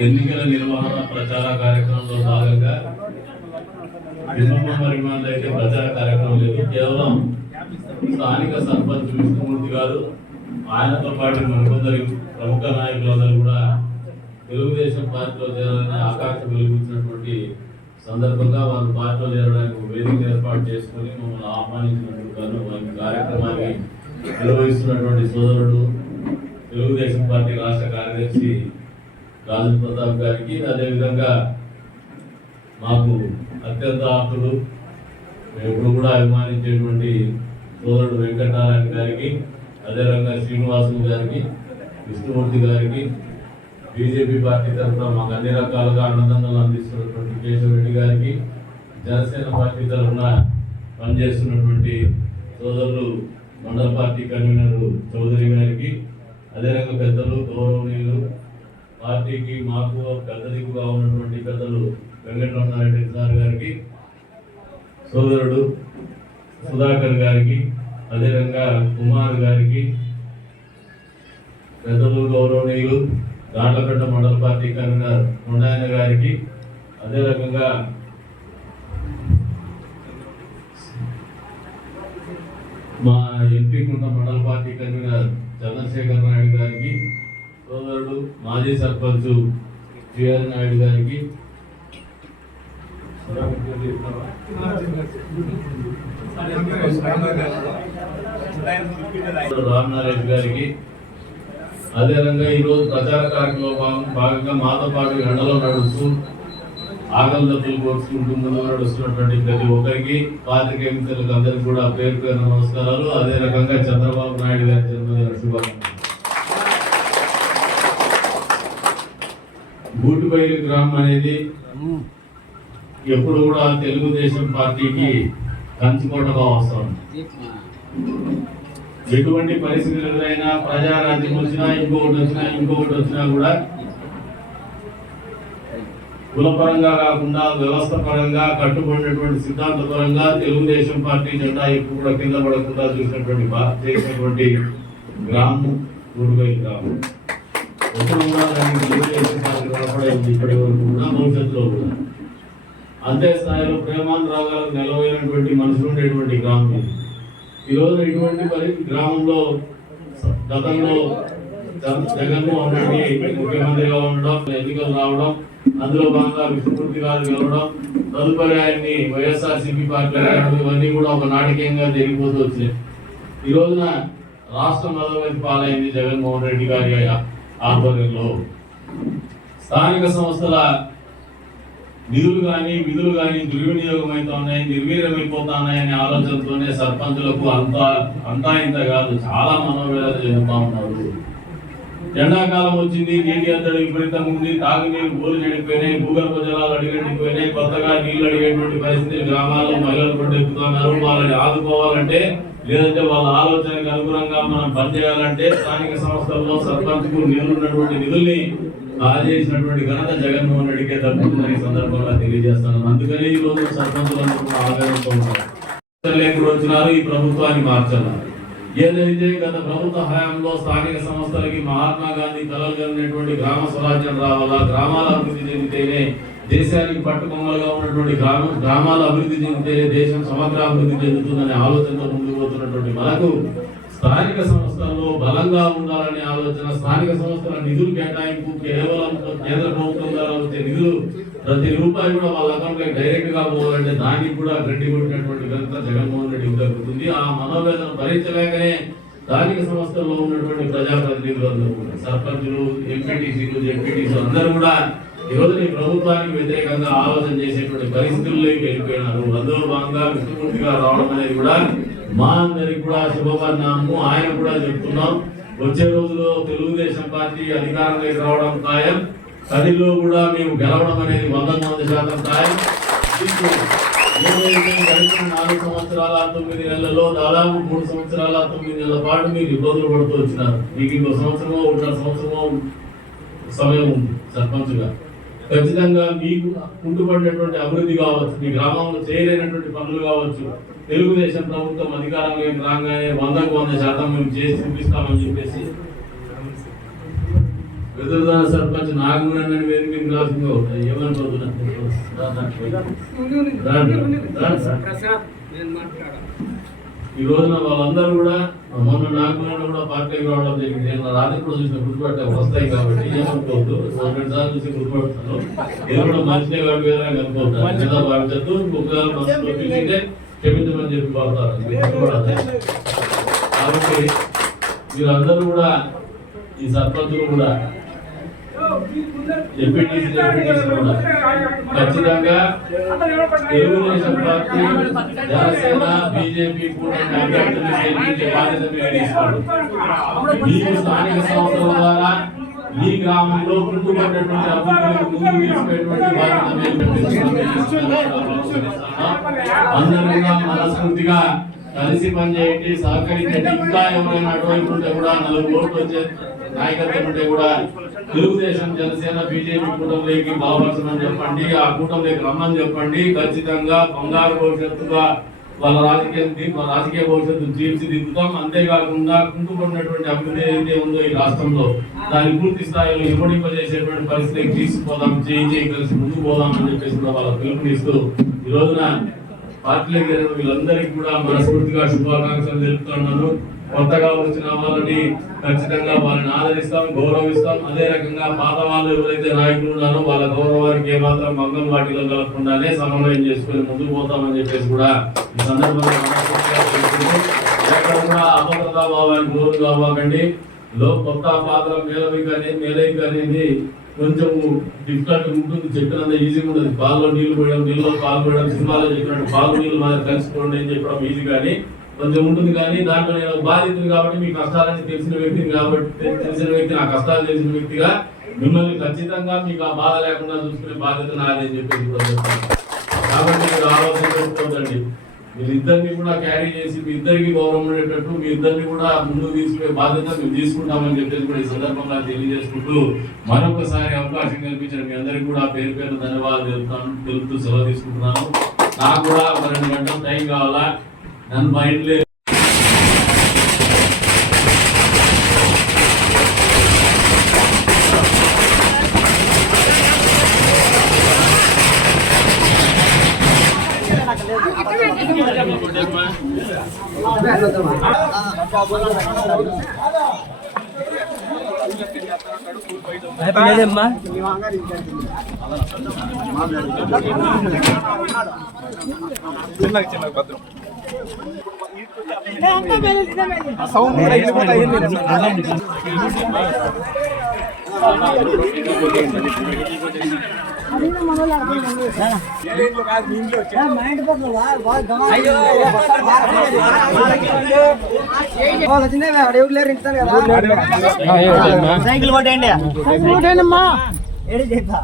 ఎన్నికల నిర్వహణ ప్రచార కార్యక్రమంలో భాగంగా వినోమ పరిమాణంలో అయితే ప్రచార కార్యక్రమం లేదు. కేవలం స్థానిక సర్పంచ్ విష్ణుమూర్తి గారు ఆయనతో పాటు మరికొందరు ప్రముఖ నాయకులందరూ కూడా తెలుగుదేశం పార్టీలో చేరాలని ఆకాంక్ష వెలిగించినటువంటి సందర్భంగా వాళ్ళు పార్టీలో చేరడానికి వేదిక ఏర్పాటు చేసుకొని మమ్మల్ని ఆహ్వానించినందుకు వారి కార్యక్రమాన్ని నిర్వహిస్తున్నటువంటి సోదరుడు తెలుగుదేశం పార్టీ రాష్ట్ర కార్యదర్శి రాజు ప్రతాప్ గారికి అదేవిధంగా మాకు అత్యంత ఆకులు ఎప్పుడు కూడా అభిమానించేటువంటి సోదరుడు వెంకటనారాయణ గారికి అదేవిధంగా శ్రీనివాసులు గారికి విష్ణుమూర్తి గారికి బీజేపీ పార్టీ తరఫున మాకు అన్ని రకాలుగా అన్నదండలు అందిస్తున్నటువంటి కేశవరెడ్డి గారికి జనసేన పార్టీ తరఫున పనిచేస్తున్నటువంటి సోదరులు మండల పార్టీ కన్వీనర్ చౌదరి గారికి అదేవిధంగా పెద్దలు గౌరవనీయులు పార్టీకి మాకు పెద్ద ఉన్నటువంటి పెద్దలు వెంకటరమణారెడ్డి సార్ గారికి సోదరుడు సుధాకర్ గారికి అదేవిధంగా కుమార్ గారికి పెద్దలు గౌరవనీయులు దాంట్లపేట మండల పార్టీ కన్వీనర్ కొండాయన గారికి అదే రకంగా మా ఎంపీ కుంట మండల పార్టీ కన్వీనర్ చంద్రశేఖర్ నాయుడు గారికి సోదరుడు మాజీ సర్పంచ్ జిఆర్ నాయుడు గారికి. రామనారాయణ గారికి. అదేవిధంగా ఈరోజు ప్రచార కార్యక్రమంలో భాగంగా మాతో పాటు ఎండలో నడుస్తూ ఆకలి దప్పులు కోర్చుకుంటూ ముందుకు నడుస్తున్నటువంటి ప్రతి ఒక్కరికి పాత్రికేయ మిత్రులకు అందరికీ కూడా పేరు పేరు నమస్కారాలు. అదే రకంగా చంద్రబాబు నాయుడు గారి జన్మదిన శుభాకాంక్షలు. గూటుబైలు గ్రామం అనేది ఎప్పుడు కూడా తెలుగుదేశం పార్టీకి కంచుకోటగా అవసరం ఎటువంటి పరిస్థితులు ఎదురైనా ప్రజారాజ్యం వచ్చినా ఇంకొకటి వచ్చినా ఇంకొకటి వచ్చినా కూడా కులపరంగా కాకుండా వ్యవస్థ పరంగా కట్టుబడినటువంటి సిద్ధాంత పరంగా తెలుగుదేశం పార్టీ జెండా ఎప్పుడు కూడా కింద పడకుండా చూసినటువంటి చేసినటువంటి గ్రామం ఊరుగై గ్రామం. ఎప్పుడు కూడా దానికి కూడా భవిష్యత్తులో కూడా అంతే స్థాయిలో ప్రేమానురాగాలకు నిలవైనటువంటి మనుషులు ఉండేటువంటి గ్రామం ఇది. ఈరోజు ఇటువంటి పరి గ్రామంలో గతంలో జగన్- జగన్మోహన్ రెడ్డి ముఖ్యమంత్రిగా ఉండడం ఎన్నికలు రావడం అందులో భాగంగా విష్ణుమూర్తి గారు గెలవడం తదుపరి ఆయన్ని వైఎస్ఆర్సీపీ పార్టీ ఇవన్నీ కూడా ఒక నాటకీయంగా జరిగిపోతూ వచ్చాయి ఈ రోజున రాష్ట్రం అధోగతి పాలైంది జగన్మోహన్ రెడ్డి గారి ఆధ్వర్యంలో స్థానిక సంస్థల నిధులు కానీ విధులు కానీ దుర్వినియోగం అవుతున్నాయి నిర్వీర్యమైపోతున్నాయనే ఆలోచనతోనే సర్పంచులకు అంతా అంతా ఇంత కాదు చాలా మనోవేదన చెందుతా ఉన్నారు. ఎండాకాలం వచ్చింది నీటి అద్దడి విపరీతంగా ఉంది తాగునీరు బోలు చెడిపోయినాయి భూగర్భ జలాలు అడిగడిపోయినాయి కొత్తగా నీళ్ళు అడిగేటువంటి పరిస్థితి గ్రామాల్లో మహిళలు పట్టెక్కుతున్నారు వాళ్ళని ఆదుకోవాలంటే లేదంటే వాళ్ళ ఆలోచనకు అనుగుణంగా మనం పనిచేయాలంటే స్థానిక సంస్థల్లో సర్పంచ్కు నిధులు ఉన్నటువంటి నిధుల్ని కాజేసినటువంటి ఘనత జగన్మోహన్ రెడ్డికే తప్పుతుందని ఈ సందర్భంగా తెలియజేస్తున్నాను అందుకని ఈ రోజు సర్పంచులందరూ కూడా ఆవేదనతో ఉన్నారు. లేకుండా వచ్చినారు ఈ ప్రభుత్వాన్ని మార్చాలి ఏదైతే గత ప్రభుత్వ హయాంలో స్థానిక సంస్థలకి మహాత్మా గాంధీ కలలు కలిగినటువంటి గ్రామ స్వరాజ్యం రావాలా? గ్రామాల అభివృద్ధి చెందితేనే దేశానికి పట్టుకొమ్మలుగా ఉన్నటువంటి గ్రామ గ్రామాల అభివృద్ధి చెందితేనే దేశం సమగ్ర అభివృద్ధి చెందుతుందనే ఆలోచనతో ముందుకు పోతున్నటువంటి మనకు స్థానిక సంస్థల్లో బలంగా ఉండాలనే ఆలోచన స్థానిక సంస్థల నిధులు కేటాయింపు కేవలం కేంద్ర ప్రభుత్వం ద్వారా వచ్చే నిధులు ప్రతి రూపాయి కూడా వాళ్ళ అకౌంట్ డైరెక్ట్గా పోవాలంటే దానికి కూడా గడ్డి కొట్టినటువంటి ఘనత జగన్మోహన్ రెడ్డి దక్కుతుంది ఆ మనోవేదన భరించలేకనే స్థానిక సంస్థల్లో ఉన్నటువంటి ప్రజాప్రతినిధులు అందరూ కూడా సర్పంచులు ఎంపీటీసీలు జెడ్పీటీసీలు అందరూ కూడా ఈరోజు రోజు ఈ ప్రభుత్వానికి వ్యతిరేకంగా ఆలోచన చేసేటువంటి పరిస్థితుల్లోకి వెళ్ళిపోయినారు. అందులో భాగంగా విష్ణుమూర్తిగా రావడం అనేది కూడా మా అందరికి కూడా శుభపరిణామము. ఆయన కూడా చెప్తున్నాం. వచ్చే రోజుల్లో తెలుగుదేశం పార్టీ అధికారంలోకి రావడం ఖాయం. కదిలో కూడా మేము గెలవడం అనేది వంద వంద శాతం ఖాయం. గడిచిన నాలుగు సంవత్సరాల తొమ్మిది నెలలలో దాదాపు మూడు సంవత్సరాల తొమ్మిది నెలల పాటు మీరు ఇబ్బందులు పడుతూ వచ్చినారు. మీకు ఇంకో సంవత్సరమో ఒకటి సంవత్సరమో సమయం ఉంది సర్పంచ్గా. ఖచ్చితంగా మీకు కుంటుపడినటువంటి అభివృద్ధి కావచ్చు మీ గ్రామంలో చేయలేనటువంటి పనులు కావచ్చు తెలుగుదేశం ప్రభుత్వం అధికారంలోకి రాగానే వందకు వంద శాతం మేము చేసి చూపిస్తామని చెప్పేసి ఎదురుదాన సర్పంచ్ నాగమూరన్ వేరు మీకు మీద రాసిందో ఏమనుకోతున్నా ఈ రోజున వాళ్ళందరూ కూడా మొన్న నాగమూరన్ కూడా పార్టీకి రావడం జరిగింది. నేను రాత్రి కూడా చూసిన గుర్తుపట్ట వస్తాయి కాబట్టి ఏమనుకోవద్దు. రెండు సార్లు చూసి గుర్తుపడతాను నేను కూడా మంచిదే కాదు వేరే అనుకుంటాను లేదా భావించద్దు ఒకవేళ మనసులో పిలిచితే క్షమించమని చెప్పి పడతారు కాబట్టి మీరందరూ కూడా ఈ సర్పంచులు కూడా ఎంపీటీసీ ఎంపీటీసీ కూడా ఖచ్చితంగా తెలుగుదేశం పార్టీ జనసేన బీజేపీ కూడా అభ్యర్థులు బాధ్యత మీకు స్థానిక సంస్థల ద్వారా ఈ గ్రామంలో కుంటుపడినటువంటి అభివృద్ధికి ముందుకు తీసుకునేటువంటి అందరూ మనస్ఫూర్తిగా కలిసి పనిచేయండి సహకరించండి. ఇంకా ఎవరైనా అటువైపు ఉంటే కూడా నలుగురు ఓట్లు వచ్చే నాయకత్వం ఉంటే కూడా తెలుగుదేశం జనసేన బీజేపీ కూటమిలోకి బాగుపడుతుందని చెప్పండి ఆ కూటమిలోకి రమ్మని చెప్పండి. ఖచ్చితంగా బంగారు భవిష్యత్తుగా వాళ్ళ రాజకీయ వాళ్ళ రాజకీయ భవిష్యత్తు తీర్చిదిద్దుతాం. అంతేకాకుండా కుంటుకున్నటువంటి అభివృద్ధి ఏదైతే ఉందో ఈ రాష్ట్రంలో దాన్ని పూర్తి స్థాయిలో ఇవ్వడింపజేసేటువంటి పరిస్థితికి తీసుకుపోదాం. చేయి చేయి కలిసి ముందుకు పోదాం అని చెప్పేసి కూడా వాళ్ళ పిలుపునిస్తూ ఈ రోజున పార్టీలకు వీళ్ళందరికీ కూడా మనస్ఫూర్తిగా శుభాకాంక్షలు తెలుపుతున్నాను కొత్తగా వచ్చిన వాళ్ళని ఖచ్చితంగా వాళ్ళని ఆదరిస్తాం గౌరవిస్తాం. అదే రకంగా పాత వాళ్ళు ఎవరైతే నాయకులు ఉన్నారో వాళ్ళ గౌరవానికి ఏమాత్రం భంగం వాటిలో కలగకుండానే సమన్వయం చేసుకుని ముందుకు పోతామని చెప్పేసి కూడా ఈ సందర్భంగా మనస్ఫూర్తిగా తెలుపుకుంటూ అభద్రతా భావానికి లోను కావాకండి లో కొత్త పాత్ర మేలవిక అనేది మేలవిక అనేది కొంచెం డిఫికల్ట్ ఉంటుంది. చెప్పినంత ఈజీగా ఉండదు. పాల్లో నీళ్ళు పోయడం నీళ్ళలో పాలు పోయడం సినిమాలో చెప్పినట్టు పాలు నీళ్ళు మనం కలిసిపోండి అని చెప్పడం ఈజీ కానీ కొంచెం ఉంటుంది కానీ దాంట్లో నేను బాధితుడు కాబట్టి మీ కష్టాలని తెలిసిన వ్యక్తిని కాబట్టి తెలిసిన వ్యక్తి నా కష్టాలు తెలిసిన వ్యక్తిగా మిమ్మల్ని ఖచ్చితంగా మీకు ఆ బాధ లేకుండా చూసుకునే బాధ్యత నాది అని చెప్పేసి కూడా చెప్తాను కాబట్టి మీరు ఆలోచన పెట్టుకోవద్దండి మీరిద్దరిని కూడా క్యారీ చేసి మీ ఇద్దరికి గౌరవం ఉండేటట్టు మీ ఇద్దరిని కూడా ముందుకు తీసుకునే బాధ్యత మేము తీసుకుంటామని చెప్పేసి కూడా ఈ సందర్భంగా తెలియజేసుకుంటూ మరొకసారి అవకాశం కల్పించిన మీ అందరికీ కూడా పేరు పేరు ధన్యవాదాలు తెలుపుతాను తెలుపుతూ సెలవు తీసుకుంటున్నాను. నాకు కూడా ఒక రెండు గంటల టైం కావాలా? నన్ను మా ఇంట్లో లేదమ్మా సౌండ్ కూడా వెళ్ళిపోతాయి సైకిల్ కొట్టేయండి ఏడు చెప్పా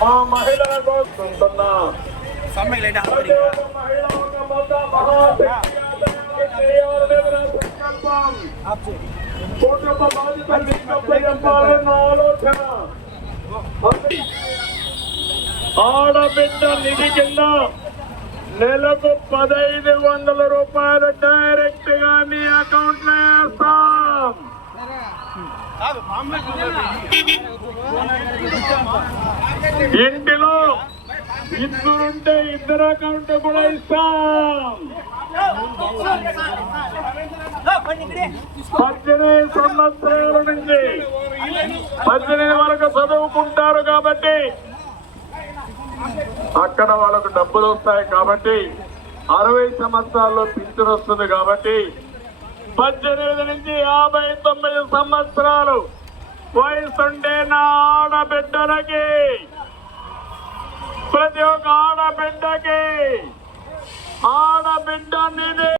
మా మహిళల కోసం మహిళా ఒక మొత్త మహాశక్తి సంకల్పం కుటుంబ బాధ్యత చెప్పాలన్న ఆలోచన ఆడబిడ్డ నిధి కింద నెలకు పదహైదు వందల రూపాయలు డైరెక్ట్గా మీ అకౌంట్లో వేస్తాం ఇంటిలో ఇద్దరుంటే ఇద్దరు అకౌంట్ కూడా ఇస్తాం. పద్దెనిమిది సంవత్సరాల నుంచి పద్దెనిమిది వరకు చదువుకుంటారు కాబట్టి అక్కడ వాళ్ళకు డబ్బులు వస్తాయి కాబట్టి అరవై సంవత్సరాల్లో పింఛన్ వస్తుంది కాబట్టి పద్దెనిమిది నుంచి యాభై తొమ్మిది సంవత్సరాలు వయసుండే నా ఆడబిడ్డలకి ప్రతి ఒక్క ఆడబిడ్డకి ఆడబిడ్డ నిధి